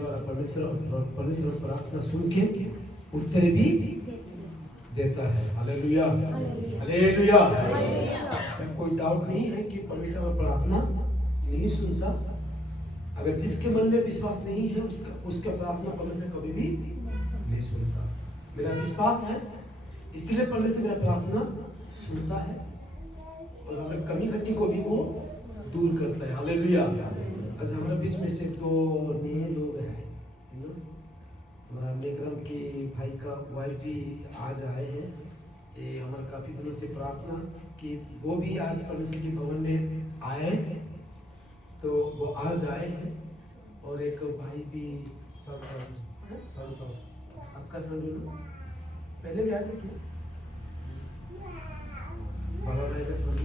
परमेश्वर प्रार्थना सुन के उत्तर भी देता है। Hallelujah, hallelujah. कोई डाउट नहीं है कि परमेश्वर प्रार्थना नहीं सुनता। अगर जिसके मन में विश्वास नहीं है उसका प्रार्थना परमेश्वर कभी भी नहीं सुनता। मेरा विश्वास है, इसलिए परमेश्वर मेरा प्रार्थना सुनता है और अगर कमी घटी को भी वो दूर करता है। हालेलुया। आज हमारे बीच में से तो नए लोग हैं, हमारा मेघराम के भाई का वाइफ भी आज आए हैं। ये हमारे काफ़ी दिनों से प्रार्थना कि वो भी आज परमेश्वर के भवन में आए, तो वो आज आए हैं। और एक भाई भी आपका संग पहले भी आए थे क्या? बाबा भाई का संग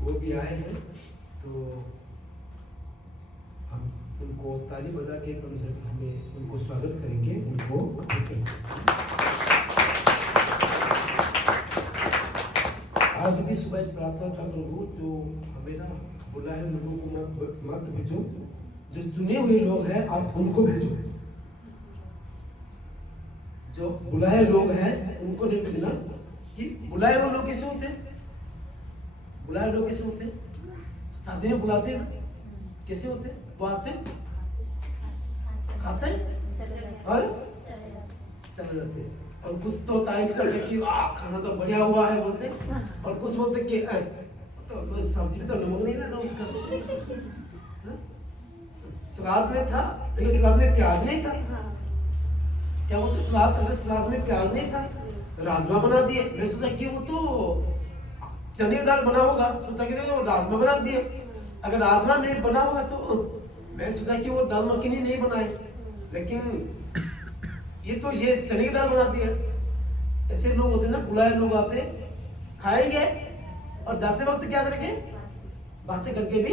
वो भी आए हैं, तो हम उनको ताली बजा के परमेश्वर हमें उनको स्वागत करेंगे, उनको आज भी सुबह प्रार्थना था, प्रभु जो हमें ना बोला है लोगों को मत भेजो, जो चुने हुए लोग हैं आप उनको भेजो। जो बुलाए लोग हैं उनको नहीं भेजना। कि बुलाए हुए लोग कैसे होते हैं? बुलाए लोग कैसे होते हैं? शादी में बुलाते हैं ना, कैसे होते हैं? वो आते खाते और चले जाते हैं। और कुछ तो तारीफ करते कि खाना तो बढ़िया हुआ है बोलते, और कुछ बोलते कि तो सब्जी में तो नमक नहीं लगा उसका, सलाद में था लेकिन सलाद में प्याज नहीं था। क्या बोलते सलाद में प्याज नहीं था, राजमा बना दिए। मैं सोचा कि वो तो चने की दाल बना होगा, सोचा कि वो राजमा बना दिए। अगर राजमा नहीं बना होगा तो मैं सोचा कि वो दाल मखनी नहीं बनाए, लेकिन ये चने की दाल बना दिया। ऐसे लोग होते ना, बुलाए लोग आते खाएंगे और जाते वक्त क्या करेंगे? बातें करके भी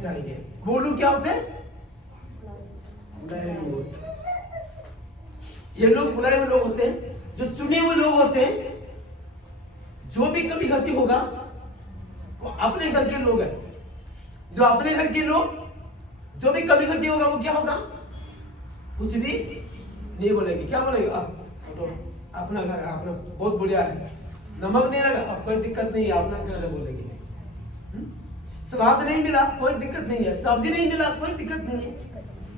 जाएंगे। वो लोग क्या होते हैं? बुलाए लोग। ये लोग बुलाए हुए लोग होते हैं, जो चुने हुए लोग होते हैं। जो भी कभी घटी होगा वो अपने घर के लोग हैं। जो अपने घर के लोग, जो भी कभी घटी होगा वो क्या होगा? कुछ भी नहीं बोलेंगे। क्या बोलेंगे? तो अपना घर है, अपना बहुत बढ़िया है, नमक नहीं लगा कोई दिक्कत नहीं है, अपना घर है बोलेंगे। सलाद नहीं मिला कोई दिक्कत नहीं है, सब्जी नहीं मिला कोई दिक्कत नहीं है,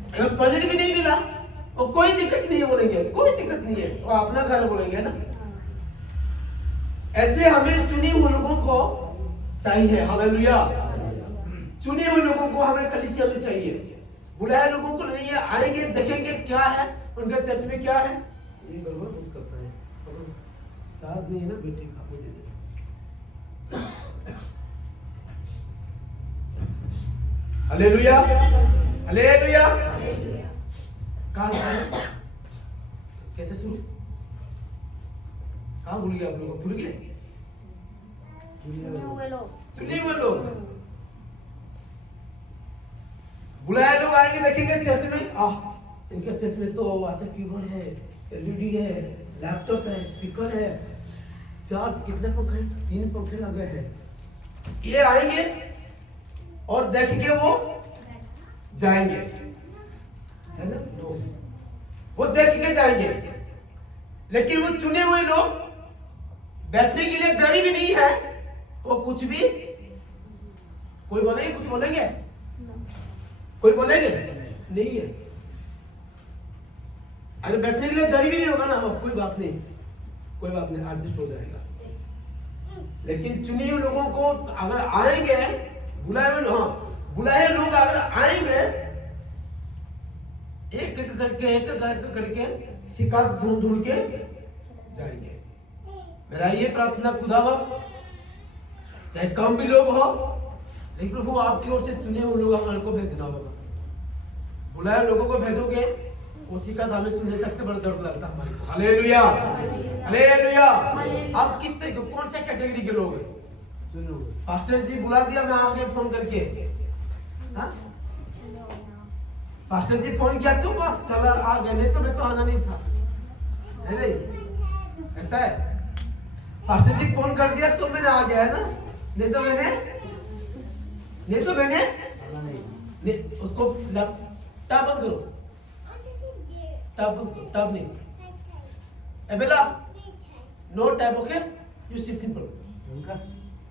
अगर पनीर भी नहीं मिला वो कोई दिक्कत नहीं है बोलेंगे, कोई दिक्कत नहीं है, वो अपना घर है बोलेंगे, है ना। ऐसे हमें चुने हुए लोगों को चाहिए। हालेलुया। चुने हुए लोगों को हमें कलीसिया में चाहिए, बुलाए लोगों को नहीं है। आएंगे देखेंगे क्या है उनके चर्च में, क्या है ये गड़बड़ बहुत करता है। चार्ज नहीं है ना बेटे, आपको दे दे। Hallelujah, hallelujah. कहाँ से कैसे शुरू? कहाँ भूल गए आप लोग? भूल गए? चुने हुए लोग, बुलाए लोग आएंगे देखेंगे चर्च में। इनके चर्च में तो अच्छा कीबोर्ड है, एलईडी है, लैपटॉप है, स्पीकर है, 4 कितने पंखे हैं? 3 पंखे लगे हैं। ये आएंगे और देख के वो जाएंगे, है ना। वो देख के जाएंगे, लेकिन वो चुने हुए लोग बैठने के लिए दरी भी नहीं है, वो कुछ भी कोई बोलेंगे? कुछ बोलेंगे? कोई बोलेंगे? नहीं है। अगर बैठने के लिए दरी भी नहीं होगा ना, कोई बात नहीं, कोई बात नहीं, एडजस्ट हो जाएगा। लेकिन चुने हुए लोगों को अगर आएंगे, बुलाए लोग अगर आएंगे, एक एक करके शिकायत ढूंढ के जाएंगे। मेरा ये प्रार्थना खुदावा, चाहे कम भी लोग हो, लेकिन प्रभु आपकी ओर से चुने हुए लोग हमारे को भेजना होगा। बुलाए लोगों को भेजोगे, वो शिकायत हमें सुन नहीं सकते, बड़ा दर्द लगता है हमारे को। Hallelujah, hallelujah. आप किस तरह कौन सा कैटेगरी के लोग हैं? पास्टर जी बुला दिया, मैं आगे फोन करके, हाँ पास्टर जी फोन किया तो बस चला आ गए, नहीं तो मैं तो आना नहीं था, है नहीं? ऐसा है। पास्टर जी फोन कर दिया तो मैंने आ गया, है ना। नहीं तो मैंने नहीं, उसको लैपटॉप बंद करो, टब नहीं. Abela, no tap, okay? You sit simple.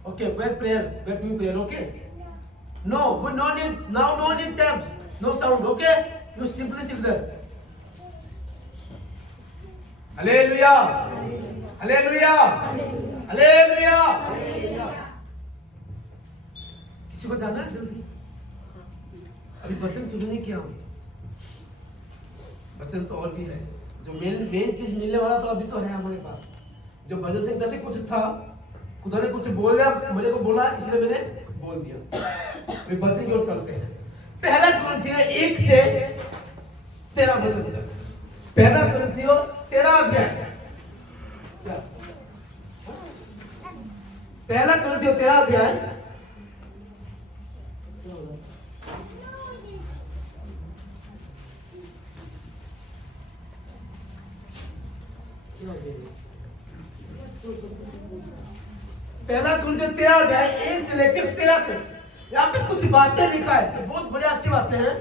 Okay, where prayer? Where do you pray? Okay? No, but no need. Now no need tabs. No sound. Okay? You simply sit there. Hallelujah. Hallelujah. Hallelujah. किसी को जाना है जल्दी? अभी वचन सुनने क्या हो? वचन तो और भी है. जो मेन चीज मिलने वाला तो अभी तो है हमारे पास. जो भजन संहिता से कुछ था, खुदा ने कुछ बोल दिया, मेरे को बोला, इसलिए मैंने बोल दिया. वे वचन की ओर चलते हैं. पहला कुरिन्थियों 1 से 13 वचन तक. पहला कुरिन्थियों 13 अध्याय. पहला कुरिन्थियों 13 अध्याय. पहला कुरिन्थियों 13 अध्याय 1 से लेकर 13 तक. यहाँ पे कुछ बातें लिखा है जो बहुत बड़ी अच्छी बातें हैं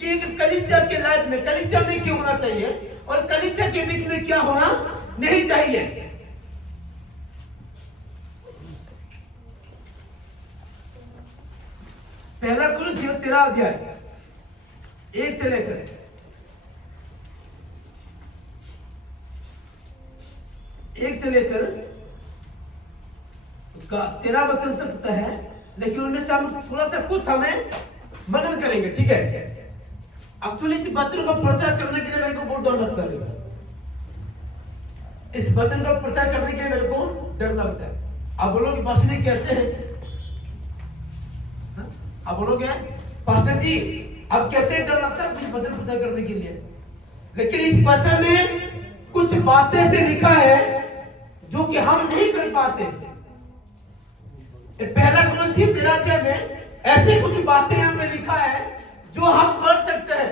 कि एक कलीसिया के लाइफ में, कलीसिया में क्या होना चाहिए और कलीसिया के बीच में क्या होना नहीं चाहिए. पहला कुरिन्थियों 13 अध्याय 1 से लेकर 13 वचन तक है, लेकिन उनमें से हम थोड़ा सा कुछ हमें मनन करेंगे. ठीक है? एक्चुअली इस वचन को प्रचार करने के लिए मेरे को बहुत डर लगता है. इस वचन को प्रचार करने के लिए मेरे को डर लगता है. आप बोलोगे पास्टर जी कैसे हैं? आप बोलोगे पास्टर जी आप कैसे डर लगता है कुछ वचन प्रचार करने के लिए? लेकिन इस वचन में कुछ बातें से लिखा है जो कि हम नहीं कर पाते. पहला कुरिन्थियों 13 अध्याय में ऐसे कुछ बातें यहाँ पे लिखा है जो हम कर सकते हैं,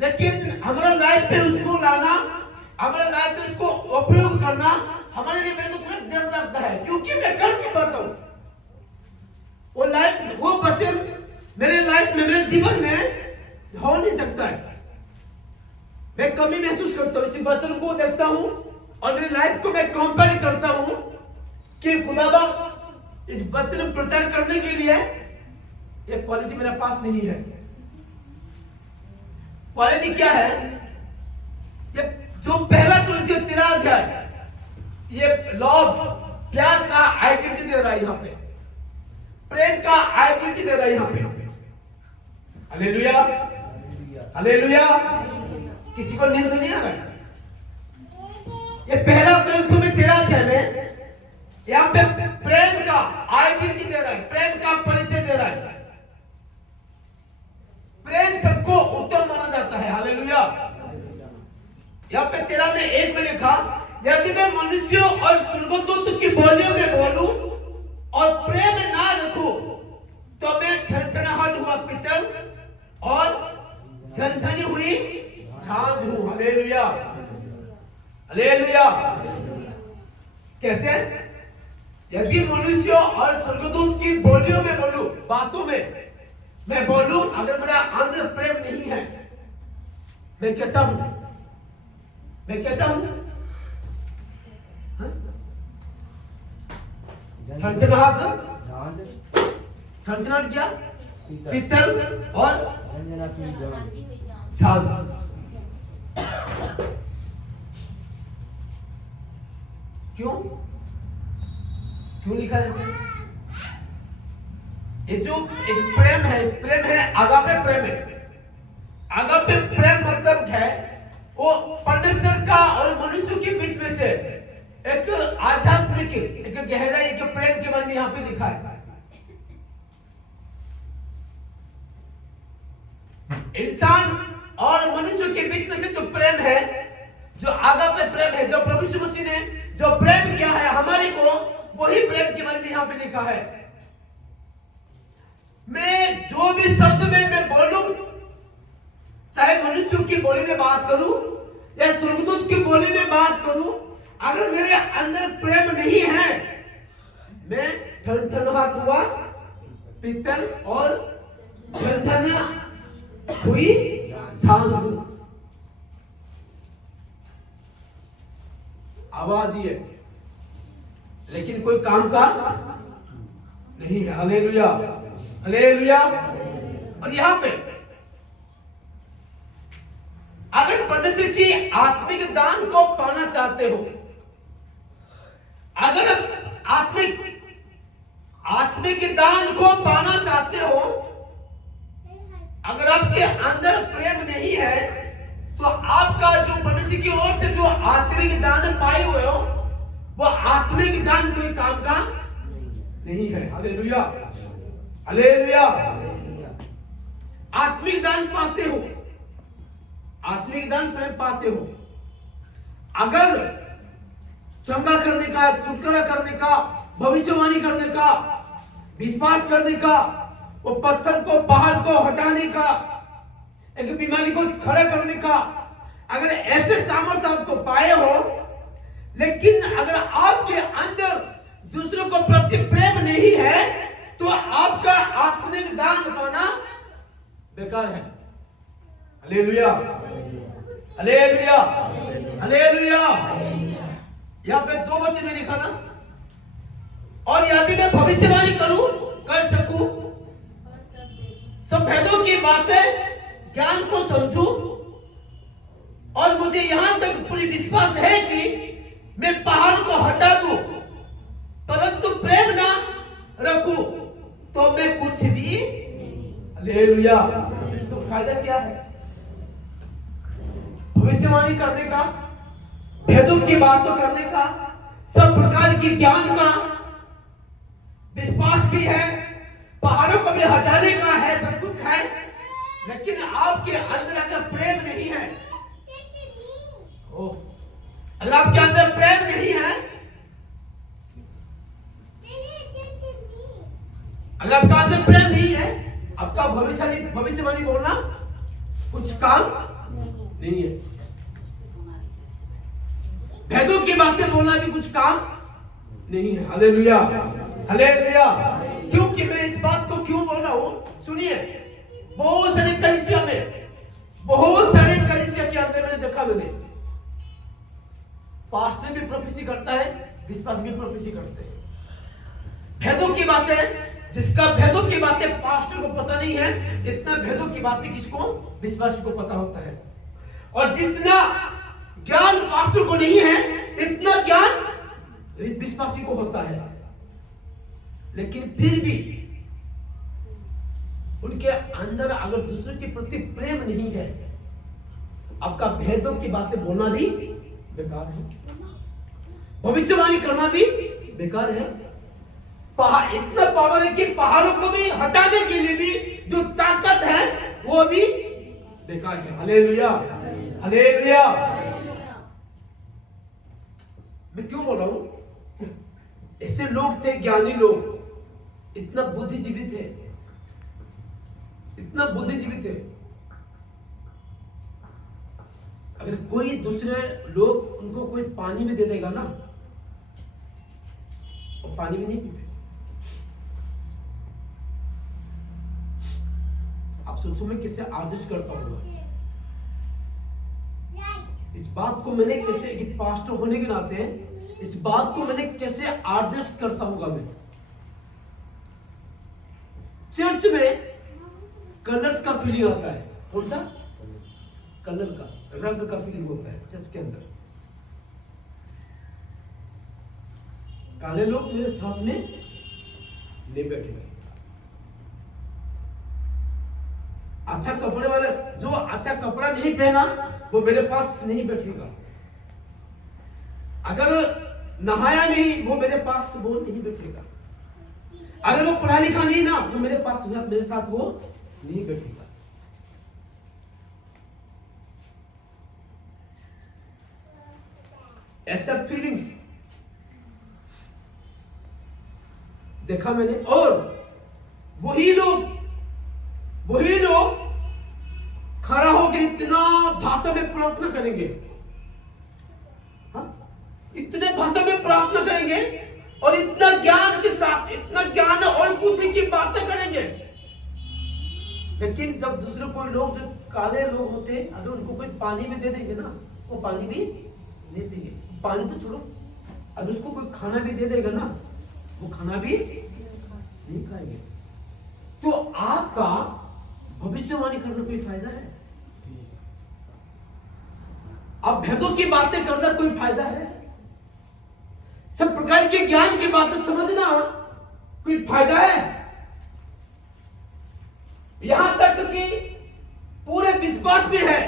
लेकिन हमारा लाइफ पे उसको लाना, हमारे लाइफ में उसको उपयोग करना हमारे लिए मेरे को थोड़ा डर लगता है, क्योंकि मैं कर नहीं पाता हूँ. वो वचन मेरे लाइफ में, मेरे जीवन में हो नहीं सकता है. मैं कमी महसूस करता हूँ. इस वचन को देखता हूँ और मेरी लाइफ को मैं कंपेयर करता हूँ कि खुदाबा इस वचन प्रचार करने के लिए ये क्वालिटी मेरे पास नहीं है. क्वालिटी क्या है? ये जो पहला कुरिन्थियों 13 अध्याय ये लव, प्यार का आइडेंटिटी दे रहा है. यहाँ पे प्रेम का आइडेंटिटी दे रहा है. यहाँ पे हालेलुया, हालेलुया. किसी को नींद तो नहीं आ रहा है? ये पहला कुरिन्थियों में 13 अध्याय में यहाँ पे प्रेम का आइडेंटिटी दे रहा है, प्रेम का परिचय दे रहा है. प्रेम सबको उत्तम माना जाता है. हालेलुया. यहाँ पे 13 में 1 में लिखा, यदि मैं मनुष्यों और स्वर्गदूत की बोलियों में बोलूं और प्रेम ना रखूं तो मैं ठनठनाहट हुआ पित्तल और झनझनी हुई झांझ हूं. Hallelujah, hallelujah. कैसे? यदि मनुष्यों और स्वर्गदूत की बोलियों में बोलूं, बातों में मैं बोलूं, अगर मेरा अंदर प्रेम नहीं है, मैं कैसा हूं? मैं कैसा हूं? ठनठनाहट, ठनठनाहट क्या? पित्तल और झांझ. क्यों लिखा है? ये जो एक प्रेम है, इस प्रेम है आगापे प्रेम है. आगापे प्रेम मतलब है वो परमेश्वर का और मनुष्य के बीच में से एक आध्यात्मिक, एक गहराई, एक प्रेम के बारे में यहाँ पे लिखा है. इंसान और मनुष्य के बीच में से जो प्रेम है, जो आगापे प्रेम है, जो प्रभु यीशु मसीह ने जो प्रेम किया है हमारे को, वही प्रेम के बारे में यहाँ पे लिखा है. मैं जो भी शब्द में मैं बोलूं, चाहे मनुष्य की बोली में बात करूं या स्वर्गदूत की बोली में बात करूं, अगर मेरे अंदर प्रेम नहीं है, मैं ठनठनाहट हुआ पित्तल और झनझना हुई झांझ हूं. आवाज ही है, लेकिन कोई काम का नहीं है। Hallelujah, hallelujah. और यहां पे अगर परमेश्वर की आत्मिक दान को पाना चाहते हो, अगर आत्मिक दान को पाना चाहते हो, अगर आपके अंदर प्रेम नहीं है, तो आपका जो परमेश्वर की ओर से जो आत्मिक दान पाए हुए हो, वो आत्मिक दान कोई काम का नहीं है। Hallelujah, hallelujah. आत्मिक दान पाते हो, आत्मिक दान प्रेम पाते हो, अगर चंगा करने का, छुटकारा करने का, भविष्यवाणी करने का, विश्वास करने का, वो पत्थर को, पहाड़ को हटाने का, एक बीमारी को खड़ा करने का, अगर ऐसे सामर्थ्य आपको पाए हो, लेकिन अगर आपके अंदर दूसरों को प्रति प्रेम नहीं है, तो आपका आत्मिक दान पाना बेकार है। Hallelujah, hallelujah, hallelujah. यहां पे 2 वचन में लिखा ना, और यदि मैं भविष्यवाणी कर सकूं, सब भेदों की बातें, ज्ञान को समझूं, और मुझे यहां तक पूरी विश्वास है कि मैं पहाड़ को हटा दूं, परंतु प्रेम ना रखूं, तो मैं कुछ भी। हालेलुया। तो फायदा क्या है भविष्यवाणी करने का, भेदों की बातों करने का, सब प्रकार की ज्ञान का, विश्वास भी है, पहाड़ों को भी हटाने का है, सब कुछ है, लेकिन आपके अंदर अगर प्रेम नहीं है, अगर आपके अंदर प्रेम नहीं है, अगर आपका अंदर प्रेम नहीं है, आपका भविष्यवाणी बोलना कुछ काम नहीं है, भेदों की बातें बोलना भी कुछ काम नहीं है। Hallelujah, hallelujah. क्योंकि मैं इस बात को क्यों बोल रहा हूं, सुनिए, बहुत सारे कलीसिया के अंदर मैंने देखा, पास्टर भी प्रोफेसी करता है, विश्वास भी प्रोफेसी करते हैं, भेदों की बातें, जिसका भेदों की बातें पास्टर को पता नहीं है, इतना भेदों की बातें किसको, विश्वासी को पता होता है। और जितना ज्ञान पास्टर को नहीं है, इतना ज्ञान विश्वासी को होता है, लेकिन फिर भी उनके अंदर अगर दूसरे के प्रति प्रेम नहीं है, आपका भेदों की बातें बोलना भी बेकार है, भविष्यवाणी करना भी बेकार है। इतना पावर है कि पहाड़ों को भी हटाने के लिए भी जो ताकत है, वो भी बेकार है। Hallelujah, hallelujah. मैं क्यों बोल रहा हूं, ऐसे लोग थे, ज्ञानी लोग, इतना बुद्धिजीवी थे, इतना बुद्धिजीवी थे, अगर कोई दूसरे लोग उनको कोई पानी में दे देगा ना, वो पानी भी नहीं पीते। आप सोचो मैं कैसे एडजस्ट करता हूँ, इस बात को मैंने कैसे, एक पास्टर होने के नाते इस बात को मैंने कैसे एडजस्ट करता होगा। मैं चर्च में कलर्स का फीलिंग आता है, कौन सा कलर का, रंग का फीलिंग होता है चर्च के अंदर। काले लोग मेरे साथ में नहीं बैठेंगे, अच्छा कपड़े वाले, जो अच्छा कपड़ा नहीं पहना वो मेरे पास नहीं बैठेगा, अगर नहाया नहीं वो मेरे पास वो नहीं बैठेगा, अगर वो पढ़ा लिखा नहीं ना वो मेरे पास, मेरे साथ वो नहीं बैठेगा। ऐसा फीलिंग्स देखा मैंने। और वही लोग खड़ा होकर इतना भाषा में प्रार्थना करेंगे, इतने भाषा में प्रार्थना करेंगे और इतना ज्ञान के साथ, इतना ज्ञान और बुद्धि की बातें करेंगे, लेकिन जब दूसरे कोई लोग जो काले लोग होते, अगर उनको कोई पानी भी दे देंगे ना, वो पानी भी नहीं पिएंगे। पानी तो छोड़ो, अब उसको कोई खाना भी दे देगा ना, वो खाना भी नहीं खाएंगे। तो आपका भविष्यवाणी करने कोई फायदा है? आप भेदों की बातें करना कोई फायदा है? सब प्रकार के ज्ञान की बातें समझना कोई फायदा है? यहां तक कि पूरे विश्वास भी है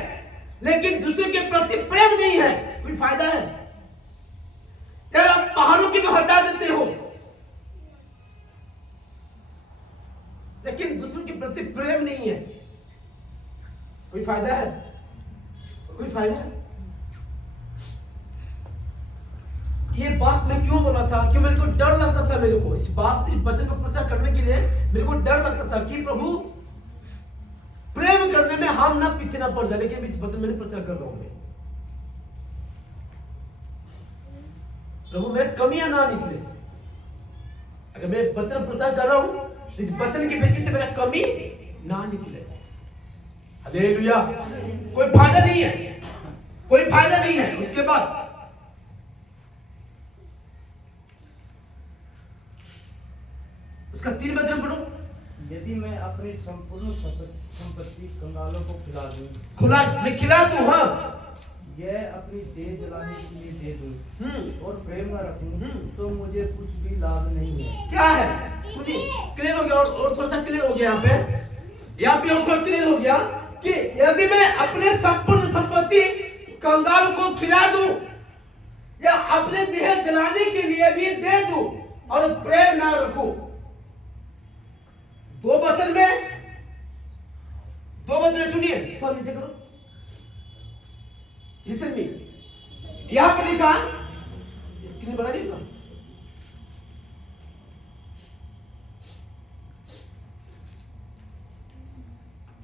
लेकिन दूसरे के प्रति प्रेम नहीं है, कोई फायदा है? यार आप पहाड़ों की भी हटा देते हो लेकिन दूसरों के प्रति प्रेम नहीं है, कोई फायदा है? कोई फायदा है? ये बात मैं क्यों बोला था कि मेरे को डर लगता था, मेरे को इस वचन को प्रचार करने के लिए मेरे को डर लगता था कि प्रभु प्रेम करने में हम ना पीछे ना पड़ जाए, लेकिन इस वचन में प्रचार कर रहा हूं मैं, प्रभु मेरे कमियां ना निकले। अगर मैं वचन प्रचार कर रहा हूं इस वचन के बीच से मेरा कमी ना निकले। हालेलुया। कोई फायदा नहीं है, कोई फायदा नहीं है। उसके बाद उसका 3 वचन पढ़ो। यदि मैं अपनी संपूर्ण संपत्ति कंगालों को मैं खिला दूं, हाँ, यह अपनी देह जलाने के लिए दे दूं और प्रेम न रखूं तो मुझे कुछ भी लाभ नहीं है। क्या है? सुनिए, क्लियर हो गया। और थोड़ा सा क्लियर हो गया यहाँ पे और थोड़ा क्लियर हो गया कि यदि मैं अपने संपूर्ण संपत्ति कंगाल को खिला दूं या अपने देह जलाने के लिए भी दे दूं और प्रेम ना रखूं, 2 वचन में सुनिए, सर नीचे करो, लिसन मी। यहां पे लिखा, स्क्रीन बना लिखा,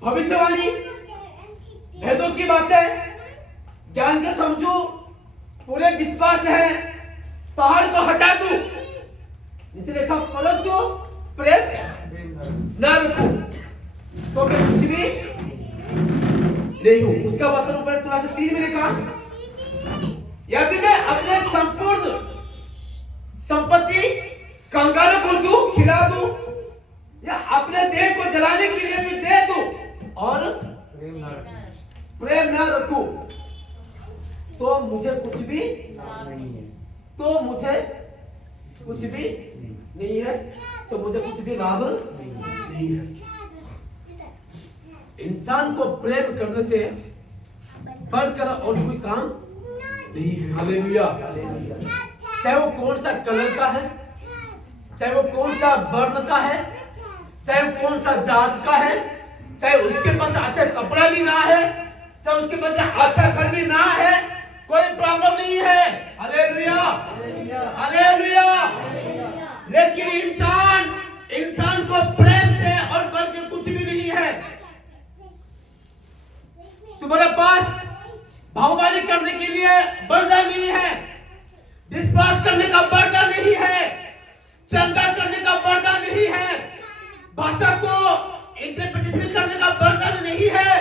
भविष्यवाणी, भेदों की बातें, ज्ञान के समझो, पूरे विश्वास है, पहाड़ को हटा दो, नीचे देखा परंतु प्रेम ना रखो तो मैं कुछ भी नहीं हूं। उसका वचन ऊपर थोड़ा सा 3 में लिखा, यदि मैं अपने संपूर्ण संपत्ति कंगालों को दूं, खिला दूं या अपने देह को जलाने के लिए भी दे दूं और प्रेम ना रखूं तो मुझे कुछ भी नहीं है, तो मुझे कुछ भी नहीं है, तो मुझे कुछ भी लाभ नहीं है। इंसान को प्रेम करने से बढ़कर और कोई काम नहीं है। हालेलुया। चाहे वो कौन सा कलर का है, चाहे वो कौन सा वर्ण का है, चाहे वो कौन सा जात का है, चाहे उसके पास अच्छा कपड़ा भी ना है, चाहे उसके पास अच्छा घर भी ना है, कोई प्रॉब्लम नहीं है। Hallelujah, hallelujah. लेकिन इंसान को प्रेम से और बढ़कर कुछ भी नहीं है। तुम्हारे पास भाववाणी करने के लिए बर्दाश्त नहीं है, विश्वास करने का बर्दाश्त नहीं है, चंदा करने का बर्दाश्त नहीं है, भाषा को इंटरप्रिटेशन करने का बर्दाश्त नहीं है।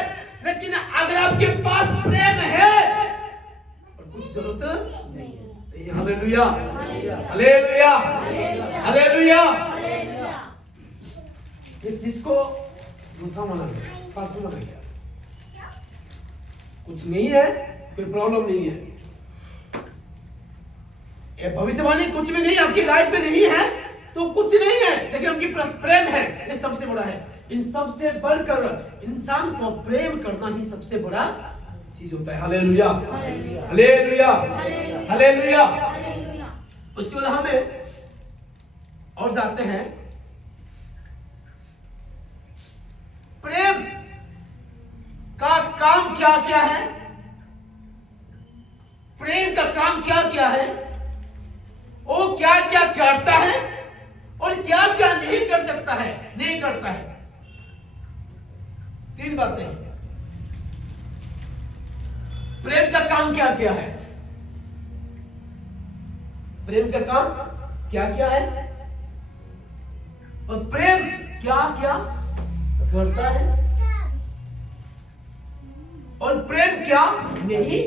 लेकिन अगर आपके पास प्रेम है और कुछ जरूरत नहीं है। Hallelujah, hallelujah, hallelujah. ये जिसको झूठा माना गया, फालतू माना गया, कुछ नहीं है, कोई प्रॉब्लम नहीं है, ये भविष्यवाणी कुछ भी नहीं, आपकी लाइफ में नहीं है तो कुछ नहीं है, लेकिन उनकी प्रेम है, ये सबसे बड़ा है। इन सबसे बढ़कर इंसान को प्रेम करना ही सबसे बड़ा चीज होता है। Hallelujah, hallelujah, hallelujah. उसके बाद हमें और जाते हैं, प्रेम का काम क्या क्या है, प्रेम का काम क्या क्या है, वो क्या क्या करता है और क्या क्या नहीं कर सकता है, नहीं करता है। 3 बातें। प्रेम का काम क्या क्या है, प्रेम का काम क्या क्या है और प्रेम क्या क्या करता है और प्रेम क्या नहीं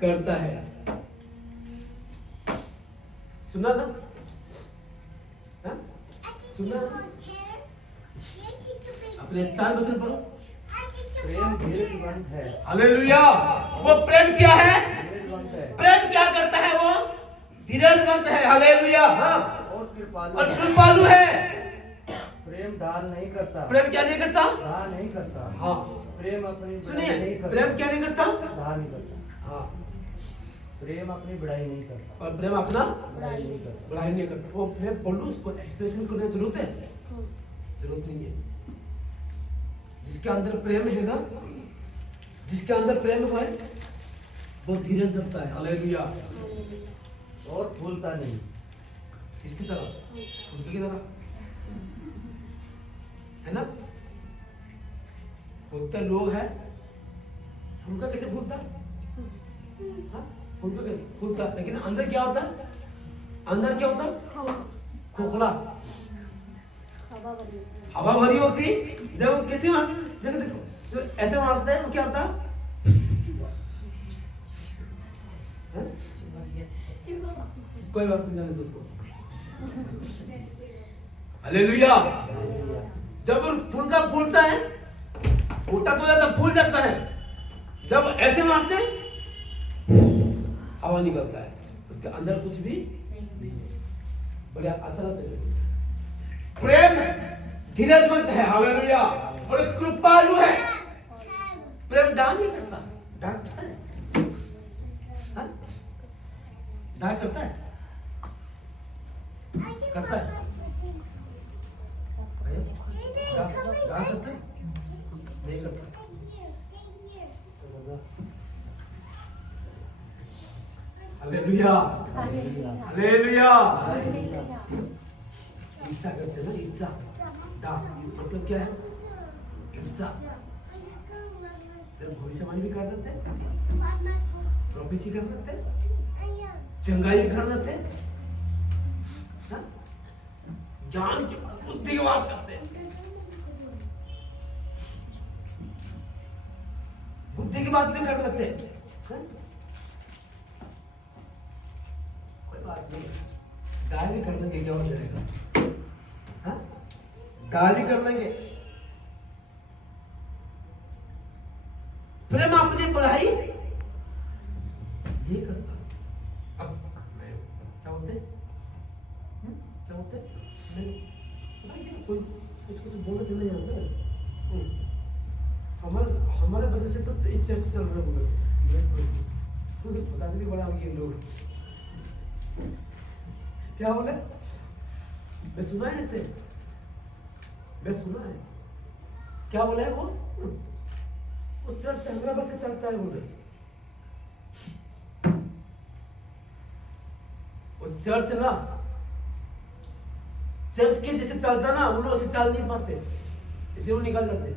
करता है। सुना ना? हाँ? सुना ना? अपने 4 वचन पढ़ो। प्रेम धीरजवंत है। हालेलुया। वो प्रेम क्या है? धीरजवंत है प्रेम क्या करता है? वो धीरजवंत है। हालेलुया। हाँ, और कृपालु और है। कृपालु है। प्रेम ढाल नहीं करता। प्रेम क्या नहीं करता? ढाल नहीं करता। हाँ, प्रेम अपनी बढ़ाई सुनिए, नहीं करता। प्रेम क्या नहीं करता? ढाल नहीं करता। हाँ, प्रेम अपनी बढ़ाई नहीं करता। और प्रेम अपना बढ़ाई नहीं करता। बढ़ाई नहीं करता। वो मैं बोलूं, उसको एक्सप्रेशन करने की जरूरत है? जरूरत नहीं है। जिसके अंदर प्रेम है ना, जिसके अंदर प्रेम है, वो धीरज रखता है। हालेलुया। और भूलता नहीं। किसकी तरह? उनके की तरह, है ना? बोलते लोग हैं, उनका कैसे भूलता? हाँ, उनका कैसे भूलता? लेकिन अंदर क्या होता है? अंदर क्या होता? खोखला, हवा भरी होती। जब वो किसी मारते, देखो देखो, जो ऐसे मारते हैं वो क्या होता? हैं? कोई बात नहीं, जाने दो उसको। हालेलुया। जब फूल का फूलता है, फूटा तो जाता, फूल जाता है। जब ऐसे मारते हैं, हवा निकलता है, उसके अंदर कुछ भी नहीं है। बढ़िया, अच्छा लगता है। प्रेम धीरजवंत है। हालेलुया। और कृपालु है। प्रेम डांट नहीं करता। डांट करता है? हाँ? डांट करता है? करता है? डांट करता है? नहीं करता। हालेलुया। हालेलुया। ईर्ष्या करते हैं ना, ईर्ष्या। डांट मतलब क्या है? ईर्ष्या। तेरे भविष्यवाणी भी कर देते हैं, प्रोफेसी कर देते हैं, चंगाई भी कर देते हैं, हाँ? ज्ञान की बात, बुद्धि की बात करते हैं, बुद्धि की बात भी कर लेते हैं, हाँ? कोई बात नहीं, गाय भी कर लेंगे, क्या हो जाएगा? हाँ? गाय भी कर लेंगे। प्रेम अपनी बढ़ाई नहीं करता। अब मैं क्या होते? क्या होते? मैं पता है क्या, कोई इसको से बोलने से नहीं आता है। हमारे वजह से तो चर्च चल रहा है। पता नहीं बड़ा ये लोग क्या बोले? मैं सुना है ऐसे, मैं सुना है। क्या बोला है वो चर्च हमारा बस चलता है बोले। वो चर्च ना, चर्च के जैसे चलता ना, वो लोग ऐसे चल नहीं पाते, इसलिए वो निकल जाते।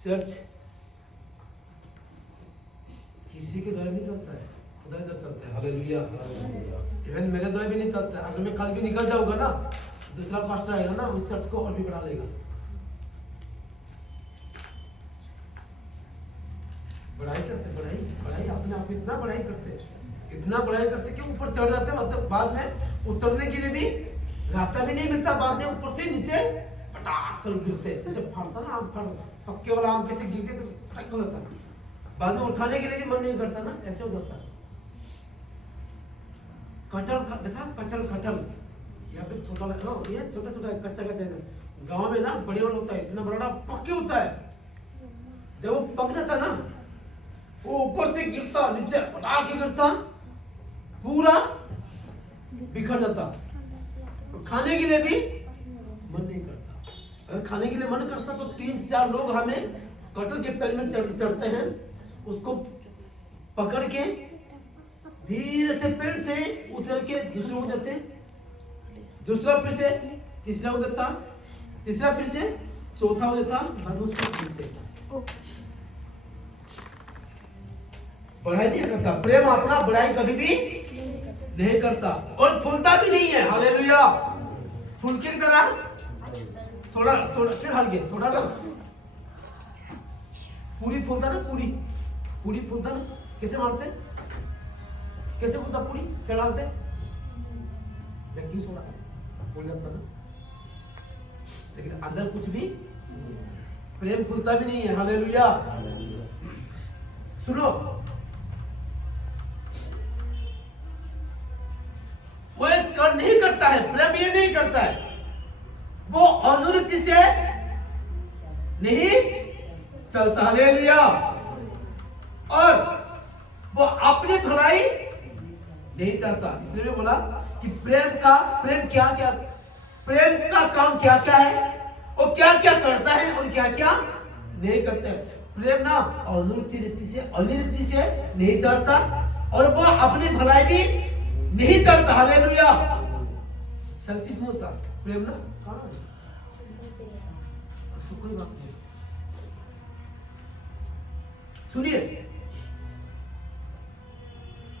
चर्च किसी के द्वारा नहीं चलता है, खुदा इधर चलता है। हालेलुया। इवन मेरे द्वारा भी नहीं चलता है। अगर मैं कल भी निकल जाऊंगा ना, दूसरा पास्टर आएगा ना, उस चर्च को और भी बढ़ा लेगा। बढ़ाई करते, बढ़ाई अपने आप को इतना बढ़ाई करते कि ऊपर चढ़ जाते, मतलब बाद में उतरने के लिए भी रास्ता भी नहीं मिलता। बाद में ऊपर से नीचे पटाक कर गिरते, जैसे फाड़ता ना आम, पक्के वाला आम कैसे गिरते तो पटक हो जाता। बाद में उठाने के लिए भी मन नहीं करता ना, ऐसे हो जाता। कटल देखा, कटल यहाँ पे छोटा लगा, ये छोटा कच्चा गांव में ना बड़े बड़ा होता है, इतना बड़ा पक्के होता है। जब वो पक जाता ना, वो ऊपर से गिरता, नीचे पटाक के गिरता, पूरा बिखर जाता। खाने के लिए भी मन नहीं करता। अगर खाने के लिए मन करता तो 3-4 लोग हमें कटल के पेड़ में चढ़ते हैं, उसको पकड़ के धीरे से पेड़ से उतर के दूसरे को देते, दूसरा फिर से तीसरा को देता, तीसरा फिर से चौथा को देता, बाद में उसको देते। बढ़ाई नहीं करता। प्रेम अपना बढ़ाई कभी भी नहीं करता और फूलता भी नहीं है। हालेलुया। फूल की तरह सोडा डाल के, सोडा ना पूरी फूलता ना, पूरी फूलता ना, कैसे मारते? कैसे खुदा पूरी क्या डालते? बेकिंग सोडा बोल जाता ना, लेकिन अंदर कुछ भी प्रेम खुलता भी नहीं है। हालेलुया। सुनो, वो एक कर नहीं करता है, प्रेम ये नहीं करता है, वो अनुरीति से नहीं चलता। हालेलुया। और वो अपनी भलाई नहीं चाहता। इसलिए मैं बोला कि प्रेम क्या क्या, प्रेम का काम क्या क्या है, और क्या क्या करता है और क्या क्या नहीं करता है। प्रेम ना अनुरीति से नहीं चलता, और वो अपनी भलाई भी नहीं चाहता। हालेलुया। सेल्फिश नहीं होता प्रेम ना। तो कोई बात नहीं, सुनिए,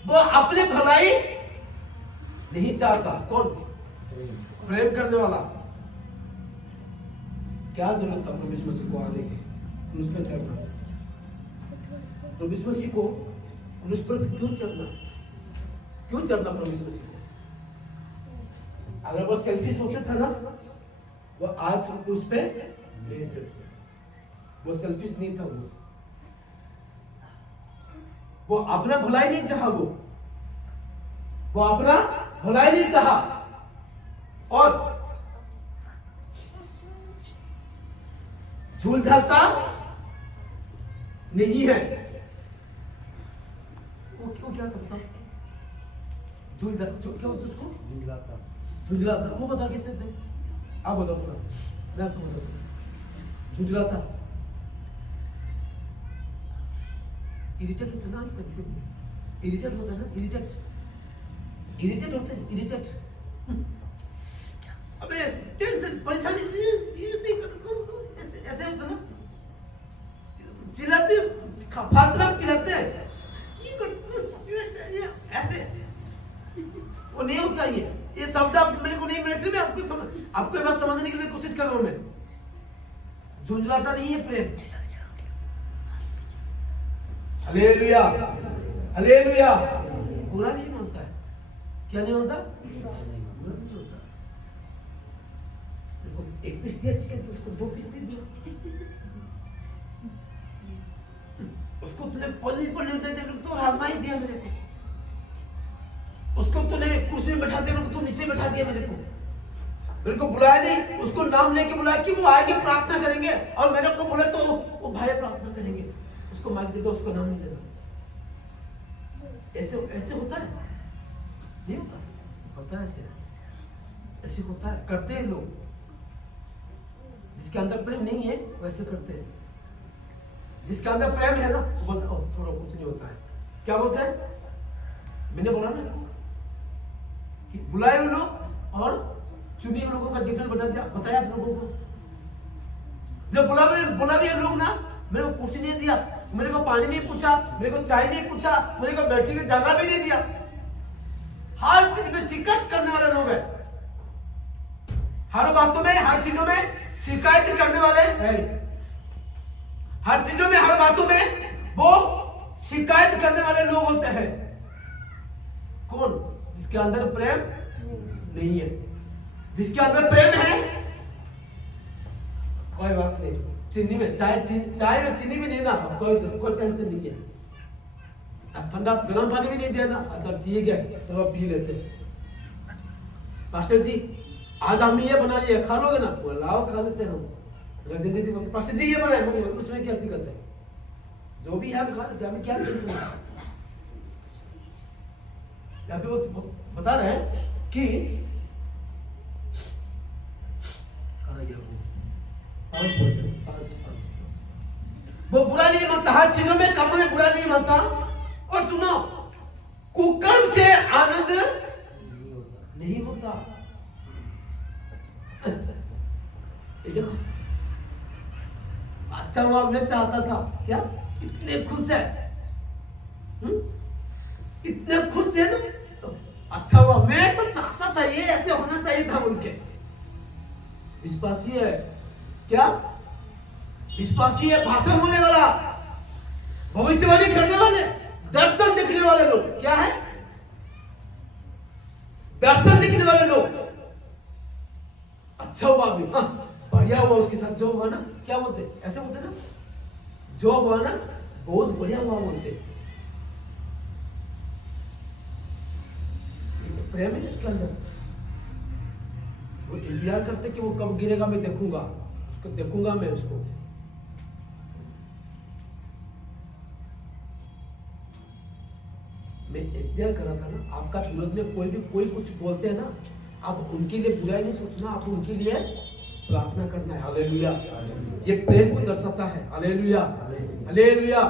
वो अपनी भलाई नहीं चाहता। कौन? प्रेम करने वाला। क्या जरूरत था प्रभु यीशु मसीह को आने की, क्रूस पर चढ़ना? प्रभु यीशु मसीह को क्रूस पर क्यों चढ़ना? क्यों चढ़ना प्रभु यीशु मसीह को? अगर वो सेल्फिश होते था ना, वो आज क्रूस पे नहीं चढ़ते। वो सेल्फिश नहीं था, वो अपना भलाई नहीं चाहा, वो अपना भलाई नहीं चाहा, और झूल झालता नहीं है। वो क्या करता? क्या होता उसको? झुंझलाता। वो बता कैसे थे? आप बताओ पूरा, मैं आपको बताऊं। झुंझलाता, इरिटेट होता ना, इरिटेट होता ना, इरिटेट होते हैं, इरिटेट। अबे टेंशन परेशानी ये नहीं कर, ऐसे होता ना, चिल्लाते फालतू में चिल्लाते हैं, ये ऐसे वो नहीं होता। ये शब्द आप मेरे को नहीं, मेरे से आपको बात समझने के लिए कोशिश कर रहा हूं मैं। झुंझलाता नहीं है प्रेम। Hallelujah, hallelujah. पूरा नहीं मानता है। क्या नहीं होता? पूरा नहीं होता। एक पीस दिया चिकन तो उसको 2 पीस दे दिया। उसको तूने पनीर पर लेते थे तो राजमा ही दिया मेरे को। उसको तूने कुर्सी में बैठा दिया, मेरे को तू नीचे बैठा दिया मेरे को बुलाया नहीं, उसको नाम लेके बुलाया कि वो आएंगे प्रार्थना करेंगे, और मेरे को बोले तो वो भाई प्रार्थना करेंगे, उसको माइक दे दो, उसको नाम नहीं लेना। ऐसे होता है? नहीं होता। होता है ऐसे होता है, करते हैं लोग। जिसके अंदर प्रेम नहीं है वैसे करते हैं। जिसके अंदर प्रेम है ना वो बोलता है थोड़ा कुछ नहीं होता है। क्या बोलते हैं? मैंने बोला ना कि बुलाए हुए लोग और चुने हुए लोगों का डिफरेंस बताया आप लोगों को। जब बुलावे लोग ना, मेरे को कुछ नहीं दिया, मेरे को पानी नहीं पूछा, मेरे को चाय नहीं पूछा, मेरे को बैठने की जगह भी नहीं दिया। हर चीज में शिकायत करने वाले लोग हैं। हर बातों में, हर चीजों में शिकायत करने वाले हैं। हर चीजों में, हर बातों में वो शिकायत करने वाले लोग होते हैं। कौन? जिसके अंदर प्रेम नहीं है। जिसके अंदर प्रेम है कोई बात नहीं, चीनी में चाय में चीनी भी नहीं ना, कोई टेंशन नहीं है। अब ठंडा गर्म पानी भी नहीं देना। अच्छा ठीक है, चलो पी लेते। पास्टर जी आज हम ये बना लिए, खा लोगे ना? लाओ खा लेते हम। रजनी जी पास्टर जी ये बनाए, उसमें क्या दिक्कत है? जो भी है हम खा लेते, हमें क्या टेंशन है? यहाँ पे वो बता रहे हैं कि वो बुरा नहीं मानता, हर चीजों में कामों में बुरा नहीं मानता। और सुनो, कुकर्म से आनंद नहीं होता। ये देखो, अच्छा हुआ मैं चाहता था क्या, इतने खुश है, इतने खुश है ना, अच्छा हुआ मैं तो चाहता था ये ऐसे होना चाहिए था बोल के। विश्वासी है क्या? विश्वासी है भाषण बोलने वाला, भविष्यवाणी करने वाले, दर्शन देखने वाले लोग क्या है? दर्शन देखने वाले लोग। अच्छा हुआ भी, हाँ बढ़िया हुआ उसके साथ जो हुआ ना, क्या बोलते ऐसे बोलते ना, जो हुआ ना बहुत बढ़िया हुआ बोलते। ये तो प्रेम है इसके अंदर। वो इंतजार करते कि वो कब गिरेगा, मैं देखूंगा उसको, देखूंगा मैं उसको। मैं इंतजार कर रहा था ना, आपका विरोध में कोई कुछ बोलते हैं ना, आप उनके लिए बुराई नहीं सोचना, आप उनके लिए प्रार्थना करना है। हालेलुया। ये प्रेम को दर्शाता है। Hallelujah, hallelujah.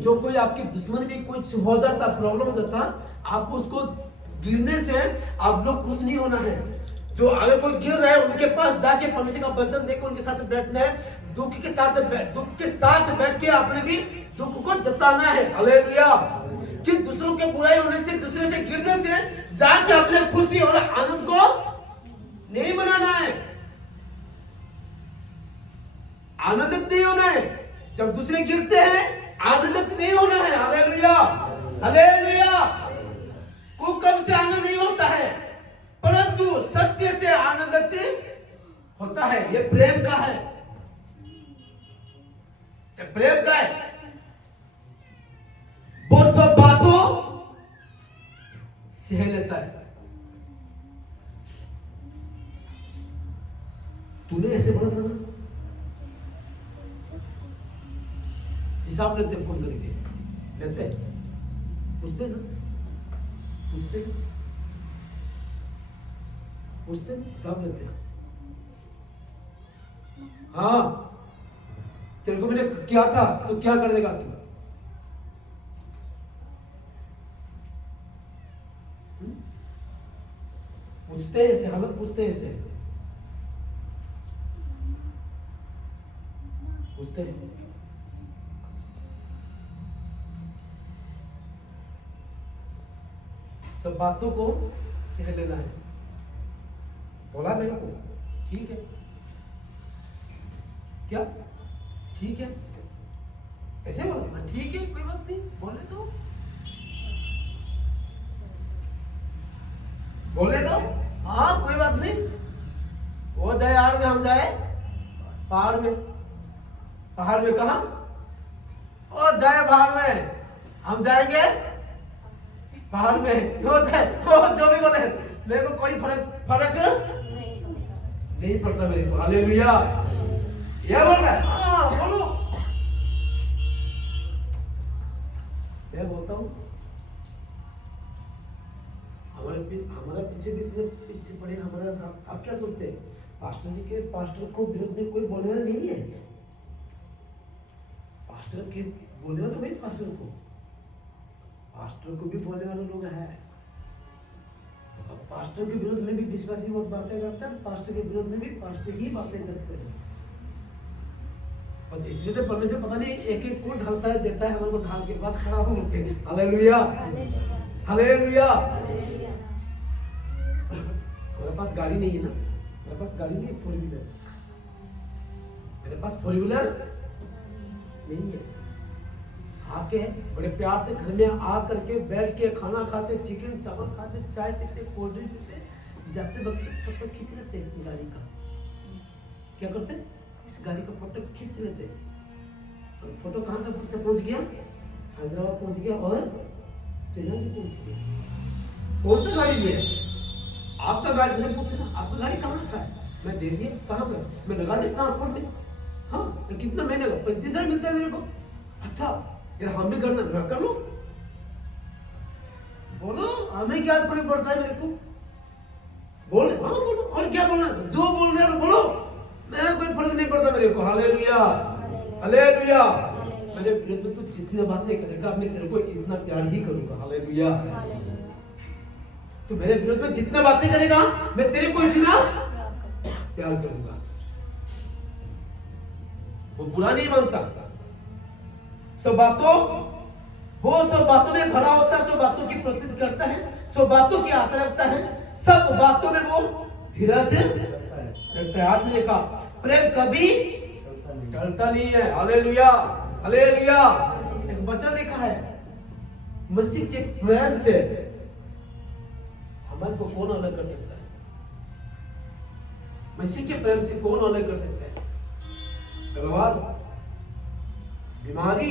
जो कोई आपके दुश्मन भी कुछ हो जाता, प्रॉब्लम हो जाता, आप उसको गिरने से आप लोग खुश नहीं होना है। जो अगर कोई गिर रहा है उनके पास जाके परमेश्वर का वचन देकर उनके साथ बैठना है, दुख के साथ बैठ के अपने भी दुख को जताना है। हालेलुया। कि दूसरों के बुराई होने से, दूसरे से गिरने से जाके अपने खुशी और आनंद को नहीं बनाना है, आनंदित नहीं होना है। जब दूसरे गिरते हैं आनंदित नहीं होना है। Hallelujah, hallelujah. कुकर्म से आनंद नहीं होता है, परंतु सत्य से आनंदित होता है। ये प्रेम का है, ये प्रेम का है। वो सब बातों सह लेता है। तूने ऐसे बोला था ना, हिसाब लेते, फोन करके लेते, पूछते ना, पूछते हिसाब लेते। हाँ तेरे को मैंने किया था तो क्या कर देगा तू? पूछते हैं ऐसे, हालत पूछते हैं ऐसे, पूछते हैं। सब बातों को सह लेना है। बोला मेरे को, ठीक है क्या? ठीक है, ऐसे बोला, ठीक है कोई बात नहीं, बोले तो हाँ कोई बात नहीं। वो जाए आड़ में, हम जाए पहाड़ में। पहाड़ में कहा? वो जाए पहाड़ में, हम जाएंगे पहाड़ में। वो जो भी बोले मेरे को कोई फर्क नहीं पड़ता मेरे को। हालेलुया। ये बोल रहा है, हाँ बोलो। मैं बोलता हूँ हमारा पीछे पड़े हमारा। आप क्या सोचते हैं? पास्टर को विरोध में कोई बोलने वाला नहीं है। पास्टर के बोलने वाला नहीं, पास्टर को भी बोलने वाले लोग हैं। पास्टर के विरोध में भी विश्वासी बहुत बातें करते हैं, पास्टर के विरोध में भी पास्टर ही बातें करते हैं। और इसलिए तो परमेश्वर पता नहीं एक एक को ढालता है, देता है हमारे को ढाल के पास खड़ा हो के। Hallelujah, hallelujah. मेरे पास गाड़ी नहीं है ना, मेरे पास गाड़ी नहीं, फोर व्हीलर। मेरे पास फोर व्हीलर नहीं है। आके बड़े प्यार से घर में आ करके बैठ के खाना खाते, चिकन चावल खाते, चाय पीते, कोल्ड ड्रिंक पीते, जाते वक्त फोटो खींच लेते गाड़ी का। क्या करते? इस गाड़ी का फोटो खींच लेते। और फोटो कहाँ तक पहुंच गया? हैदराबाद पहुंच गया और चेन्नई पहुंच गया। कौन सा गाड़ी लिया? आपका गाड़ी। मुझे पूछना आपका गाड़ी कहाँ रखा है? मैं दे दिया। कहाँ पर? मैं लगा दे ट्रांसपोर्ट में। हाँ तो कितना महीने का? 35,000 मिलता है मेरे को। अच्छा यार हम भी करना, मैं कर लो। बोलो, हमें क्या फर्क पड़ता है मेरे को? बोले हाँ बोलो, और क्या बोलना? जो बोल रहे हो बोलो, मैं कोई फर्क नहीं पड़ता मेरे को। Hallelujah, hallelujah. मेरे विरोध में तू जितने बातें करेगा मैं तेरे को इतना प्यार ही करूंगा। हालेलुया। तो मेरे विरोध में जितने बातें करेगा मैं तेरे को इतना प्यार करूंगा। वो बुरा नहीं मानता। सब बातों में भला होता है, सब बातों की प्रतीत करता है, सब बातों की आशा रखता है, सब बातों में वो धीरज रखता है। 8 में लिखा प्रेम कभी टलता नहीं है। Hallelujah, hallelujah. एक वचन लिखा है, मसीह के प्रेम से हमारे को कौन अलग कर सकता है? मसीह के प्रेम से कौन अलग कर सकता है? तलवार, बीमारी,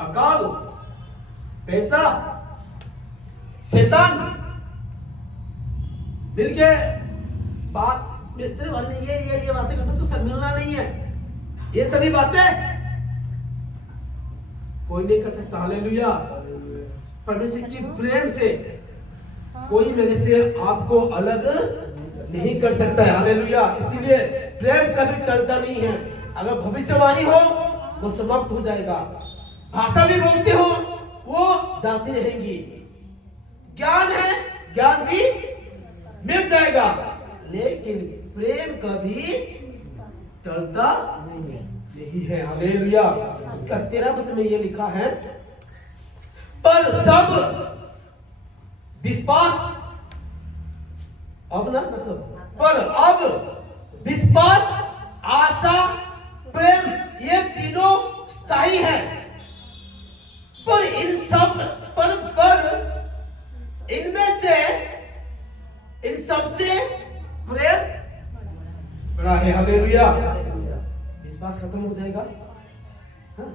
अकाल, पैसा, शैतान मिलके बात मित्र वाले ये बातें करते तो सब मिलना नहीं है। ये सभी बातें कोई नहीं कर सकता। हालेलुया। परमेश्वर की प्रेम से कोई मेरे से आपको अलग नहीं कर सकता है। हालेलुया। इसीलिए प्रेम कभी टलता नहीं है। अगर भविष्यवाणी हो वो समाप्त हो जाएगा, भाषा भी बोलते हो वो जाती रहेंगी, ज्ञान है ज्ञान भी मिट जाएगा, लेकिन प्रेम कभी टलता नहीं है। हालेलुया। 13 वचन में ये लिखा है, पर सब विश्वास, अब ना सब, पर अब विश्वास, आशा, प्रेम ये तीनों स्थायी है, पर इन सब पर इनमें से इन सब से प्रेम बड़ा है। हालेलुया। विश्वास खत्म हो जाएगा, हाँ?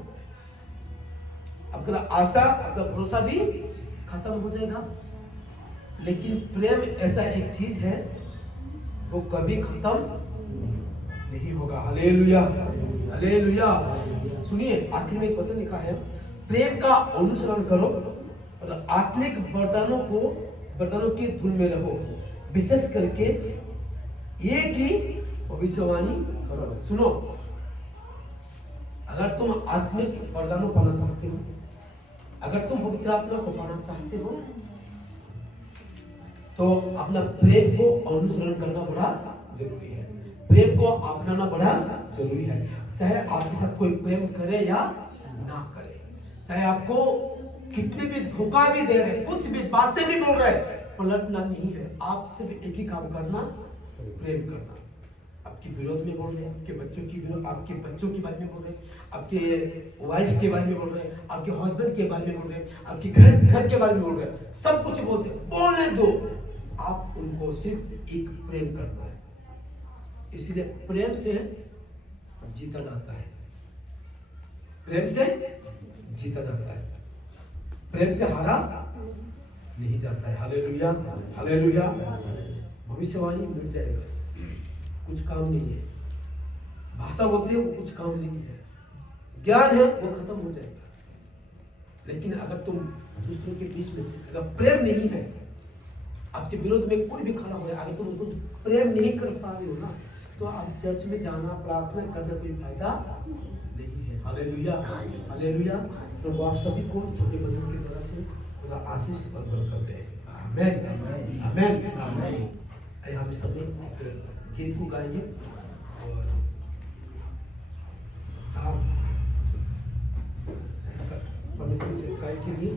आपका आशा, आपका भरोसा भी खत्म हो जाएगा, लेकिन प्रेम ऐसा एक चीज है वो कभी खत्म नहीं होगा। हालेलुया। हालेलुया। सुनिए, आखिर में एक वचन लिखा है, प्रेम का अनुसरण करो और आत्मिक वरदानों की धुन में रहो, विशेष करके ये की भविष्यवाणी करो। सुनो, अगर तुम आत्मिक वरदानों पाना चाहते हो, अगर तुम पवित्र आत्मा को पाना चाहते हो, तो अपना प्रेम को अनुसरण करना बड़ा जरूरी है। प्रेम को अपनाना बड़ा जरूरी है। चाहे आपके साथ कोई प्रेम करे या ना करे, चाहे आपको कितने भी धोखा भी दे रहे, कुछ भी बातें भी बोल रहे, पलटना नहीं है। आप सिर्फ एक ही काम करना, प्रेम करना। आपके विरोध में बोल रहे, आपके बच्चों की विरोध, आपके बच्चों के बारे में बोल रहे, आपके वाइफ के बारे में बोल रहे, आपके हस्बैंड के बारे में बोल रहे, आपके घर के बारे में बोल रहे, सब कुछ बोलते, बोलने दो। आप उनको सिर्फ एक प्रेम करना है। इसलिए प्रेम से जीता जाता है, प्रेम से जीता जाता है, प्रेम से हारा नहीं जाता है। हालेलुया। हालेलुया। भविष्यवाणी मिट जाएगा, कुछ काम नहीं है। भाषा बोलते हो वो कुछ काम नहीं है। ज्ञान है वो खत्म हो जाएगा, लेकिन अगर तुम दूसरों के बीच में से अगर प्रेम नहीं है, आपके विरोध में कोई भी खड़ा हो, अगर तुम उसको प्रेम नहीं कर पा रहे हो ना, तो आप चर्च में जाना, प्रार्थना करना कोई फायदा नहीं है। हालेलुया। हालेलुया। तो आप सभी को छोटे बच्चों की तरह से पूरा आशीष बरकत करते हैं। आमीन। आमीन। आमीन। हम सब गीत को गाएंगे और परमेश्वर से गाय के लिए